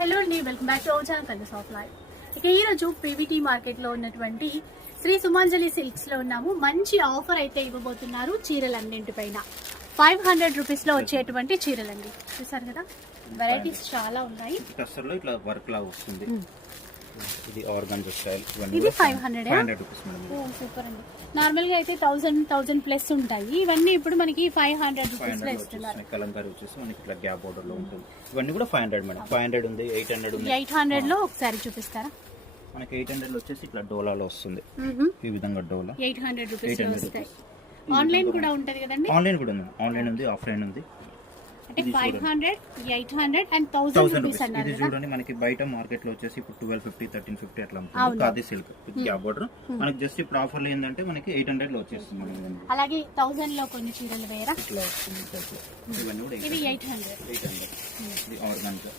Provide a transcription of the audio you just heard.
Hello అండి, welcome back to our channel colours of life. ఇక ఈ రోజు పీవీటీ మార్కెట్ లో ఉన్నటువంటి శ్రీ సుమంజలి సిల్క్స్ లో ఉన్నాము. మంచి ఆఫర్ అయితే ఇవ్వబోతున్నారు చీరలన్నింటిపైన. 500 రూపీస్ లో వచ్చేటువంటి చీరలండి. చూసారు కదా, వెరైటీస్ చాలా ఉన్నాయి. ఇట్లా వర్క్ లా వస్తుంది. ఇది ఆర్గాన్జా స్టైల్. ఇది 500 రూపీస్. సూపర్ అండి. నార్మల్ గా అయితే 1000 ప్లస్ ఉంటాయి. ఇవన్నీ ఇప్పుడు మనకి 500 రూపీస్ లో ఇస్తున్నారు. కలంకారీ వచ్చేసి మనకి ఇట్లా గ్యాప్ బోర్డర్ లో ఉంటుంది. ఇవన్నీ కూడా 500 మేడం. 500 ఉంది, 800 ఉంది. 800 లో ఒకసారి చూపిస్తారా? మనకి 800 లో వచ్చేసి ఇట్లా డోలాలో వస్తుంది. ఈ విధంగా డోలా 800 రూపీస్ లో వస్తాయి. ఆన్లైన్ కూడా ఉంటది కదండి? ఆన్లైన్ కూడా ఉంది. ఆన్లైన్ ఉంది, ఆఫ్లైన్ ఉంది. అంటే 500, 800 అండ్ 1000 రూపీస్ అన్నారు. ఇది చూడండి, మనకి బయట మార్కెట్ లో వచ్చేసి ఇప్పుడు 1250, 1350 అట్లా ఉంటుంది. Khadi silk gap border. మనకి జస్ట్ ఇప్పుడు ఆఫర్ లో ఏంటంటే మనకి 800 లో వచ్చేస్తుంది. అలాగే 1000 లో కొన్ని చీరలు వేరా ఇట్లా వస్తుంది. ఇవన్నీ కూడా ఇది 800. ఇది ఆర్గాన్జా.